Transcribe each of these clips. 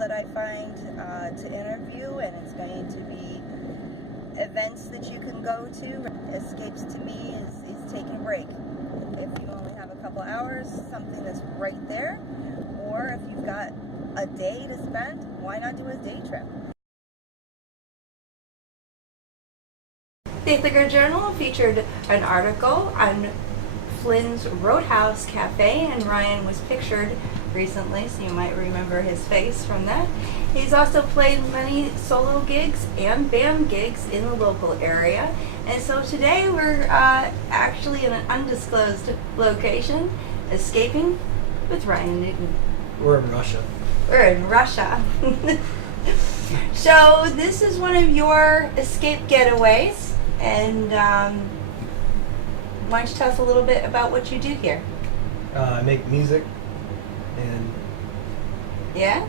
that I find to interview, and it's going to be events that you can go to. Escapes to me is taking a break. If you only have a couple hours, something that's right there, or if you've got a day to spend, why not do a day trip? The Ithaca Journal featured an article on Flynn's Roadhouse Cafe, and Ryan was pictured recently, so you might remember his face from that. He's also played many solo gigs and band gigs in the local area, and so today we're actually in an undisclosed location, escaping with Ryan Newton. We're in Russia. We're in Russia. So this is one of your escape getaways, and why don't you tell us a little bit about what you do here? I make music, and yeah.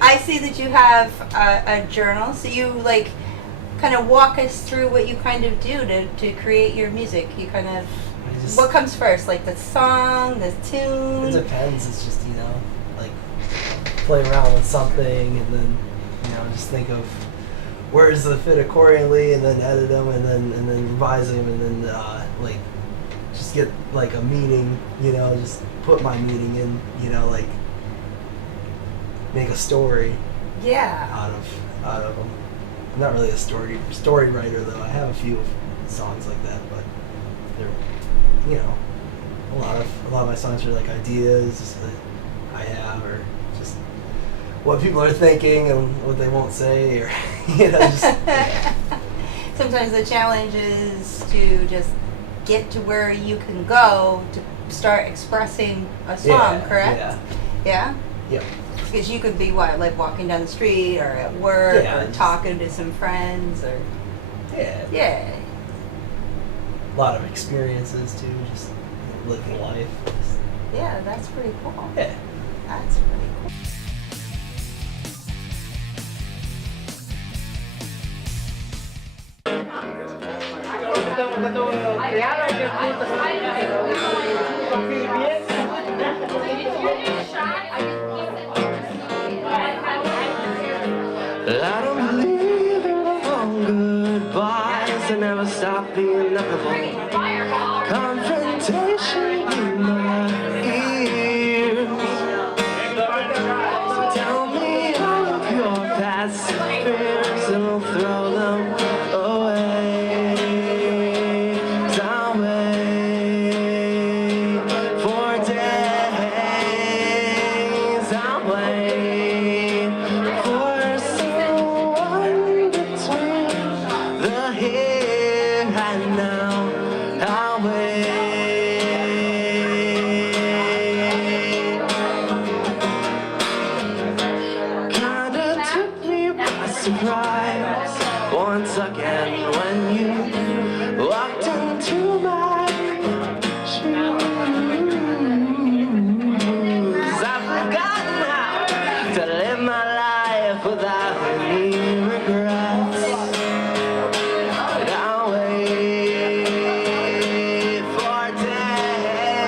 I see that you have a journal, so you like kind of walk us through what you kind of do to create your music. You kind of, what comes first, like the song, the tune? It depends. It's just, like play around with something, and then just think of words that fit accordingly, and then edit them, and then revise them, and then like just get like a meaning, just put my meaning in, like make a story out of them. I'm not really a story writer, though. I have a few songs like that, but they're a lot of my songs are like ideas that I have, or just what people are thinking and what they won't say, or just Sometimes the challenge is to just get to where you can go to start expressing a song, correct? Yeah? Yep. Because you could be like walking down the street, or at work, or talking to some friends, or a lot of experiences too, just living life. Yeah, that's pretty cool. Yeah, that's pretty cool. I don't believe in long goodbyes. I never stop being lovable. Confrontation in my ears. So tell me all of your past fears, and I'll throw them away. 'Cause I'll wait for days. I'll wait for someone between the here and now. I'll wait. Kinda took me by surprise once again when you walked into my shoes. I've forgotten how to live my life without any regrets. And I'll wait for days.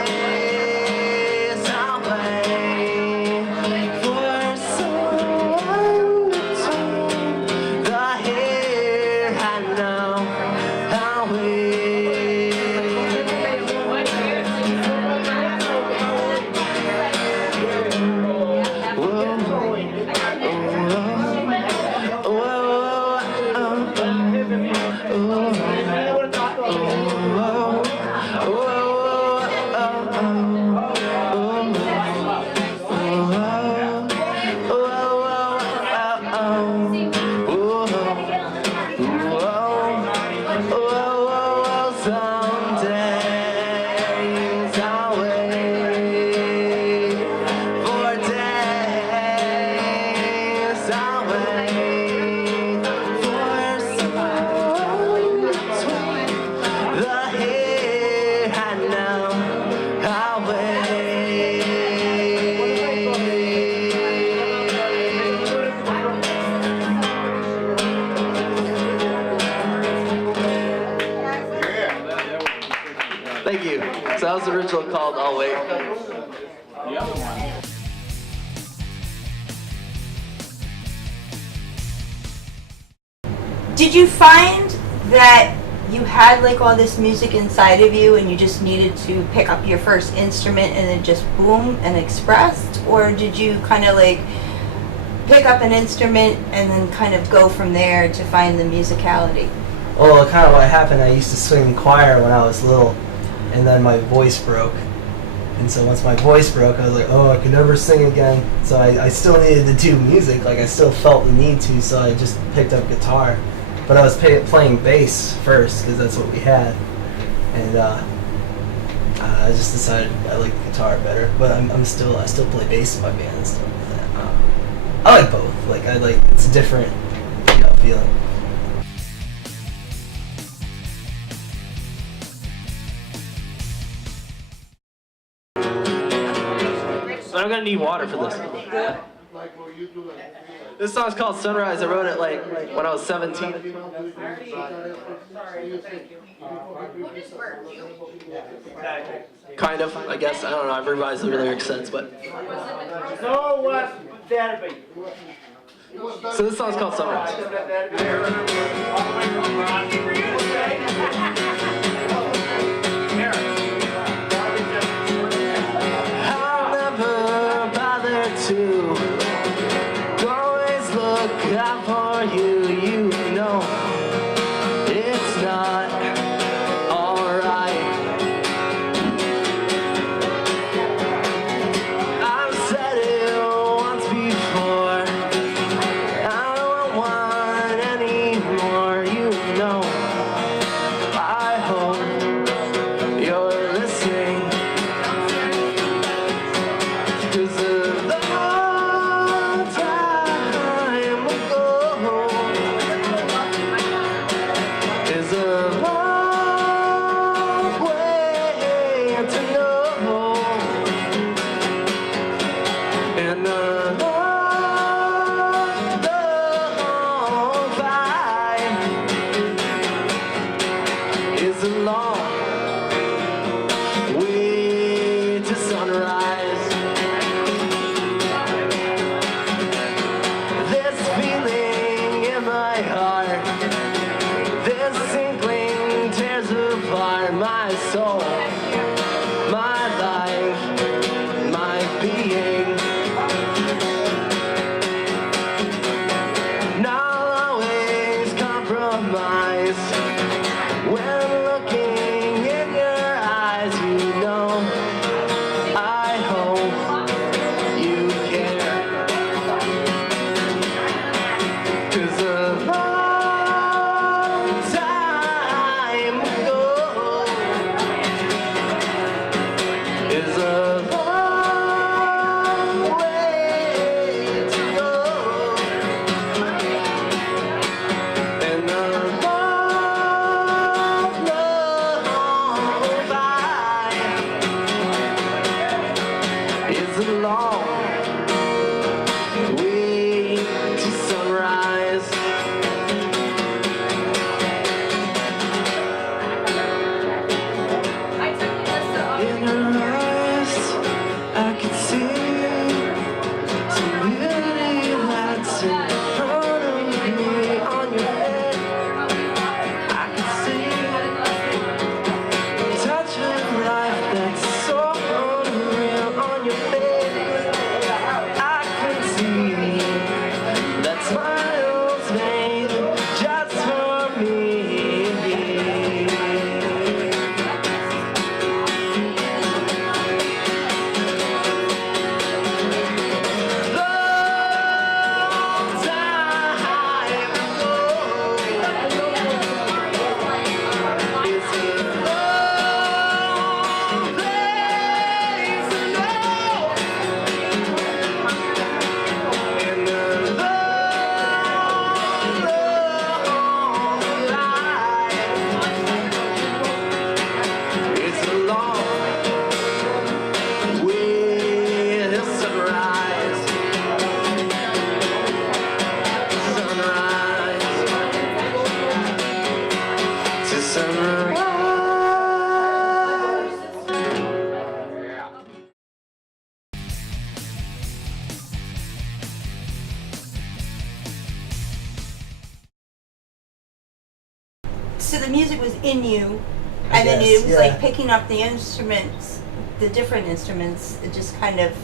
I'll wait for someone between the here and now. I'll wait. Thank you. So that was the ritual called I'll Wait. Did you find that you had like all this music inside of you and you just needed to pick up your first instrument and then just boom and expressed? Or did you kind of like pick up an instrument and then kind of go from there to find the musicality? Well, kind of what happened, I used to sing choir when I was little, and then my voice broke. And so once my voice broke, I was like, oh, I could never sing again. So I still needed to do music, like I still felt the need to, so I just picked up guitar. But I was playing bass first, because that's what we had. And I just decided I like the guitar better. But I still play bass in my band and stuff like that. I like both. Like it's a different, feeling. But I'm gonna need water for this. This song's called Sunrise. I wrote it like when I was 17. Kind of, I guess. I don't know. I've revised the lyrics since, but. So what's that be? So this song's called Sunrise. I'll never bother to always look out for you. You know it's not alright. I've said it once before. I don't want any more. You know. I hope you're listening. 'Cause a long time ago, So the music was in you, I and then guess, it was like picking up the instruments, the different instruments. It just kind of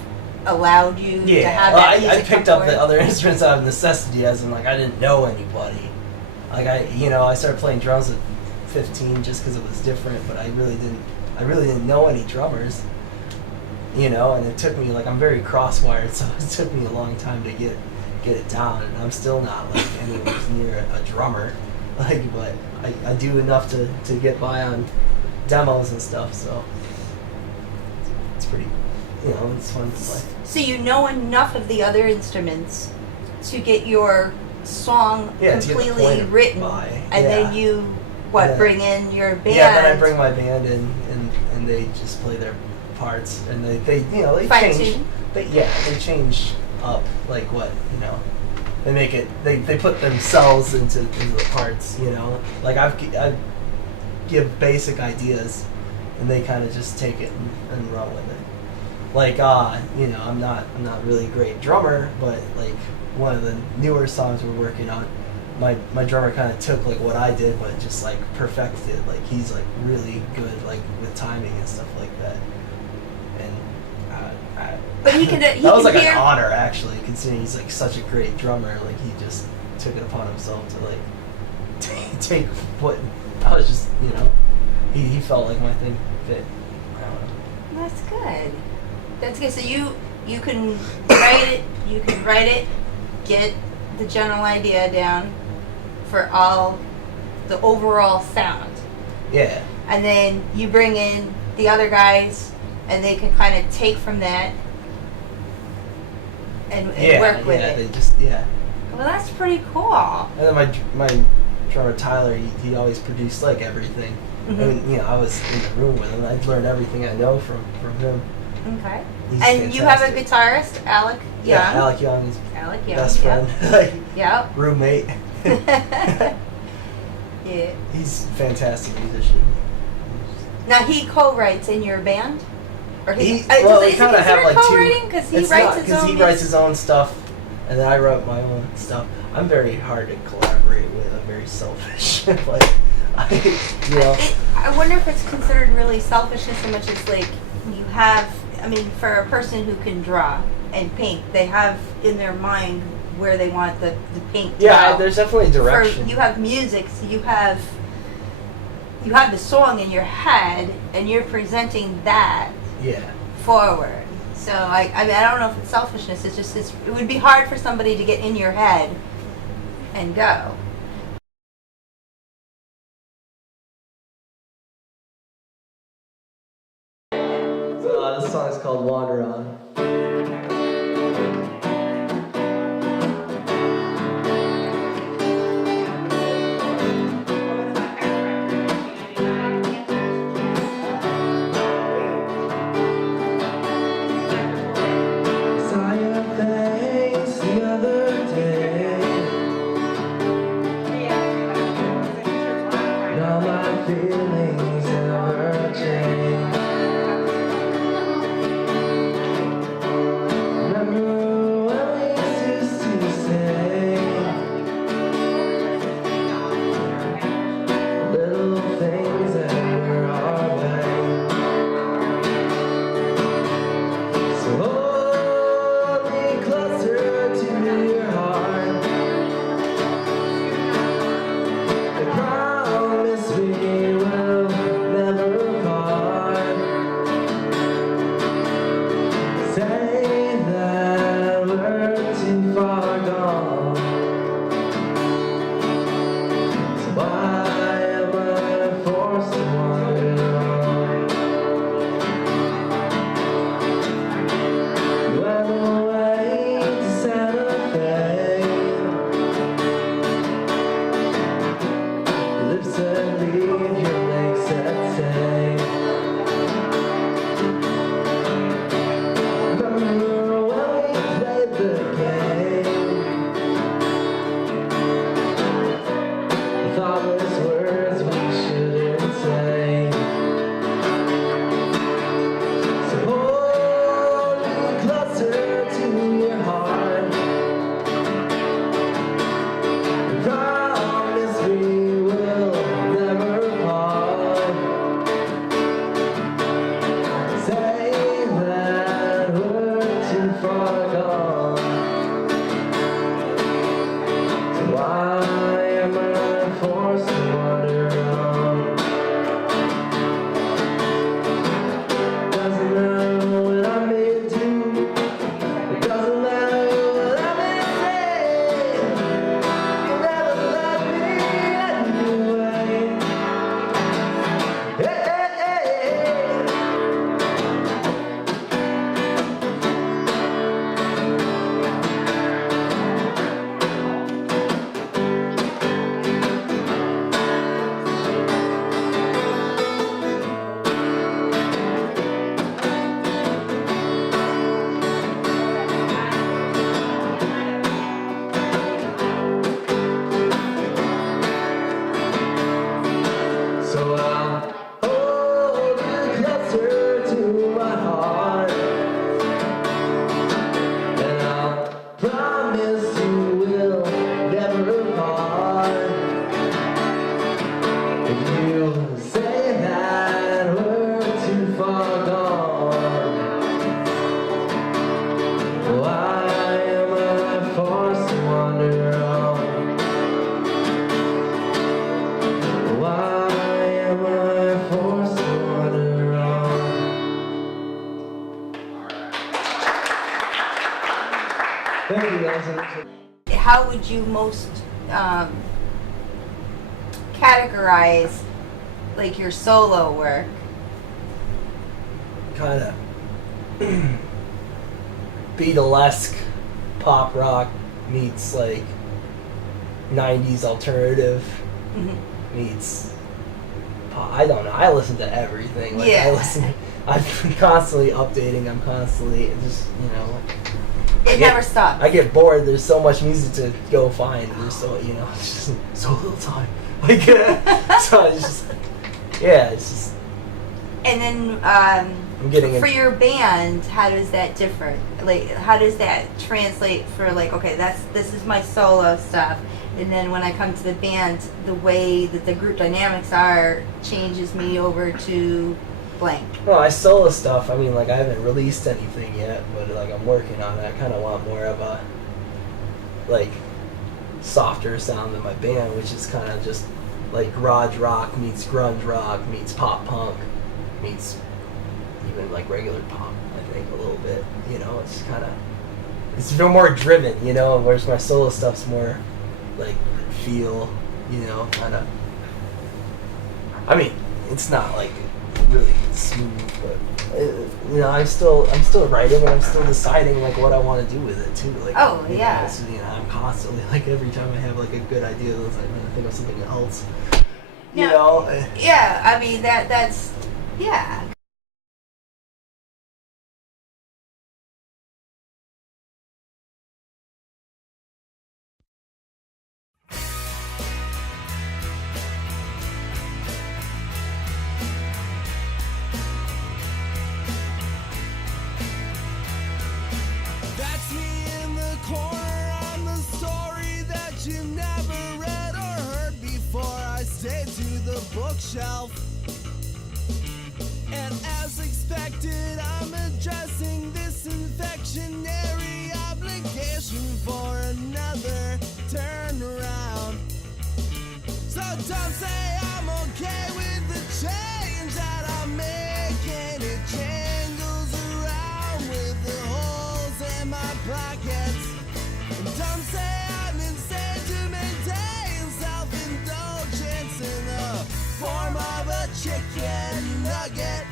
allowed you to have well, that music I picked come up the forward. other instruments out of necessity, as in like I didn't know anybody. Like I started playing drums at 15 just because it was different, but I really didn't know any drummers. You know, and it took me, like, I'm very cross-wired, so it took me a long time to get it down, and I'm still not like anywhere near a drummer. Like, but I do enough to get by on demos and stuff, so it's pretty, you know, it's fun to play. So you know enough of the other instruments to get your song To get the completely point written, by, and then you bring in your band. Yeah, then I bring my band in, and they just play their parts, and they you know, they Fine change. tune. They change up, like, what, you know. They make it. They put themselves into the parts. You know, like I give basic ideas, and they kind of just take it and run with it. Like you know, I'm not really a great drummer, but like one of the newer songs we're working on, my drummer kind of took like what I did, but just like perfected it. Like he's like really good like with timing and stuff like that. But he can. That was like an honor, actually, considering he's like such a great drummer. Like he just took it upon himself to like take what I was just, you know, he felt like my thing fit. I don't know. That's good. That's good. So you can write it. You can write it. Get the general idea down for all the overall sound. Yeah. And then you bring in the other guys, and they can kind of take from that and work with it. They just Well, that's pretty cool. And then my drummer Tyler, he always produced like everything. Mm-hmm. I mean, you know, I was in the room with him. I'd learned everything I know from him. Okay. He's And you have a fantastic. guitarist, Alec Young. Yeah, Alec Young is Alec Young. best friend, like Yep. roommate. Yeah. He's a fantastic musician. Now he co-writes in your band, or He is kind it of have like co-writing two. because he It's writes not, his because own. he writes his own stuff, and then I write my own stuff. I'm very hard to collaborate with. I'm very selfish. Like, you know. I wonder if it's considered really selfishness so much as like you have. I mean, for a person who can draw and paint, they have in their mind where they want the paint to Yeah, go. there's definitely direction. You have music, so you have the song in your head, and you're presenting that Yeah. forward. So I mean, I don't know if it's selfishness. It's just it would be hard for somebody to get in your head and go. So this song is called "Wander On." Saw your face the other day. Now my feelings never change. promise you will never part. If you say that we're too far gone, why am I forced to wander on? Why am I forced to wander on? Thank you guys. How would you most categorize like your solo work? Kind of Beatlesque pop rock meets like 90s alternative meets pop. I don't know. I listen to everything. Like, Yeah. I'm constantly updating. I'm constantly just, you know. It never stops. I get bored. There's so much music to go find. There's so, you know, it's just so little time. Like, so it's just, yeah, it's just. And then I'm getting for into, your band, how does that differ? Like, how does that translate for like, okay, this is my solo stuff, and then when I come to the band, the way that the group dynamics are changes me over to blank. well, I solo stuff. I mean, like, I haven't released anything yet, but like I'm working on it. I kind of want more of a like softer sound than my band, which is kind of just like garage rock meets grunge rock meets pop punk meets even like regular pop. I think a little bit. You know, it's kind of it's more driven. You know, whereas my solo stuff's more like feel. You know, kind of. I mean, it's not like really smooth, but you know, I'm still writing and I'm still deciding like what I want to do with it too. Like, Oh, you know, yeah. it's, you know, I'm constantly like every time I have like a good idea, it's like, man, I think of something else. You Yeah. know? Yeah, I mean that's yeah. That's me in the corner on the story that you never read or heard before. I stay to the bookshelf. And as expected, I'm addressing this infectionary obligation for another turnaround. So don't say I'm okay with the change that I'm making. It jangles around with the holes in my pockets. And don't say I'm insane to maintain self-indulgence in the form of a chicken nugget.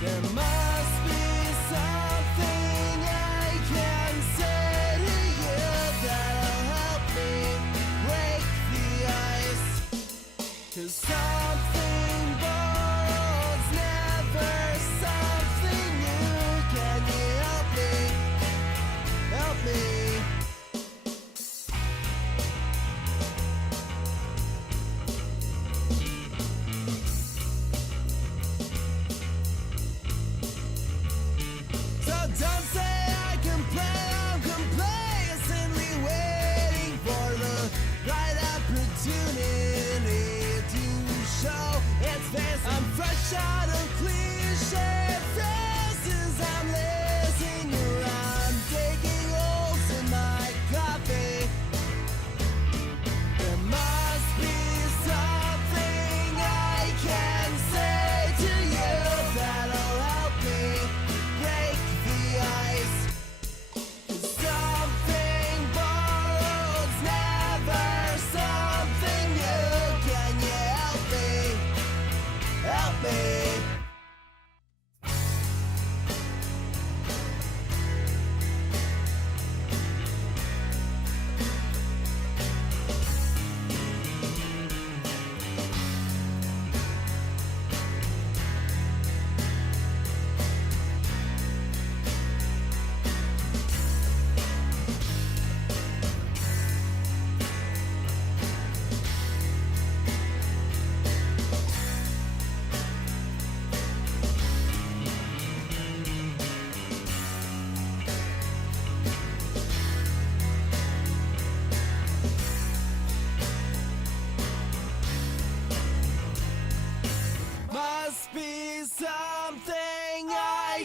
There must be something I can say to you that'll help me break the ice. 'Cause something borrowed's never something new. Can you help me? Help me.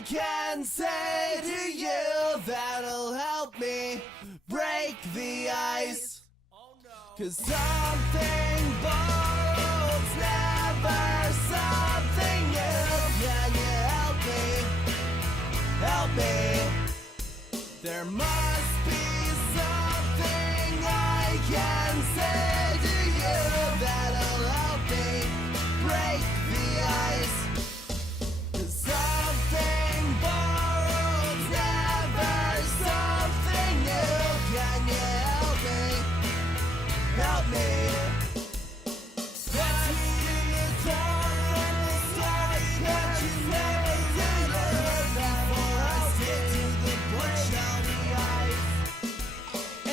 can say to you that'll help me break the ice? 'Cause something bold's never something new. Can you help me? There must be something I can say to you that'll help me break the ice. 'Cause something borrowed's never something new. Can you help me? Help me. Catch me in the dark and the stars that you never did it. Before I stick to the bush on the ice.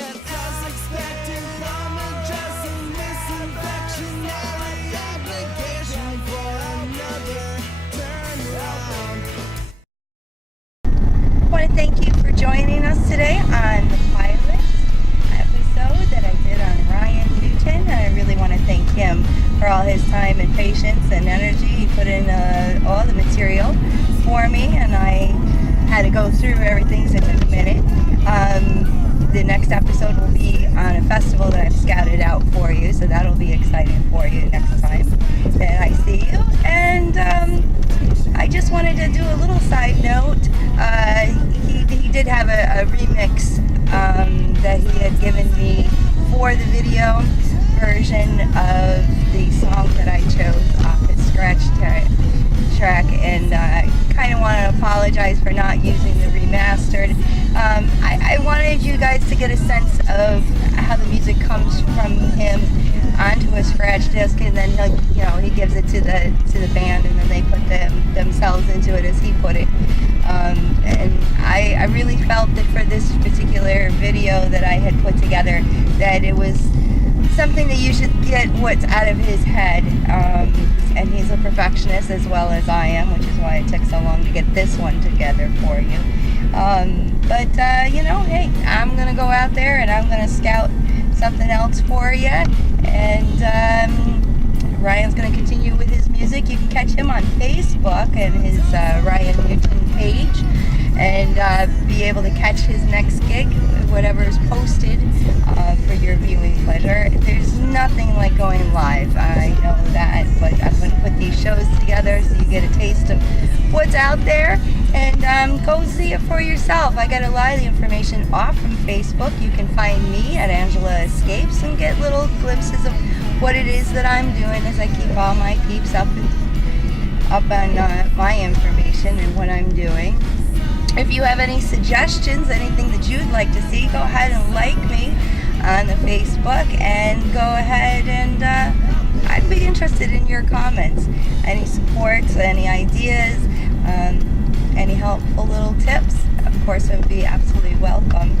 And as expected, I'm addressing this infectionary obligation for another turnaround. I want to thank you for joining us today on the pilot episode that I did on Ryan Newton. I really want to thank him for all his time and patience and energy. He put in all the material for me, and I had to go through everything, so it took a minute. The next episode will be on a festival that I've scouted out for you, so that'll be exciting for you next time that I see you. And I just wanted to do a little side note. He did have a remix that he had given me for the video version of the song that I chose off his scratch track, and I kind of want to apologize for not using the remastered. I wanted you guys to get a sense of how the music comes from him onto a scratch disc, and then he gives it to the band, and then they put themselves into it as he put it. And I really felt that for this particular video that I had put together, that it was something that you should get what's out of his head. And he's a perfectionist as well as I am, which is why it took so long to get this one together for you. But hey, I'm going to go out there and I'm going to scout something else for you. And Ryan's going to continue with his music. You can catch him on Facebook and his Ryan Newton page, and be able to catch his next gig, whatever is posted, for your viewing pleasure. There's nothing like going live, I know that, but I'm going to put these shows together so you get a taste of what's out there, and go see it for yourself. I got a lot of the information off from Facebook. You can find me at Angela Escapes and get little glimpses of what it is that I'm doing as I keep all my peeps up on my information and what I'm doing. If you have any suggestions, anything that you'd like to see, go ahead and like me on the Facebook, and go ahead and I'd be interested in your comments. Any supports, any ideas, any helpful little tips, of course it would be absolutely welcome.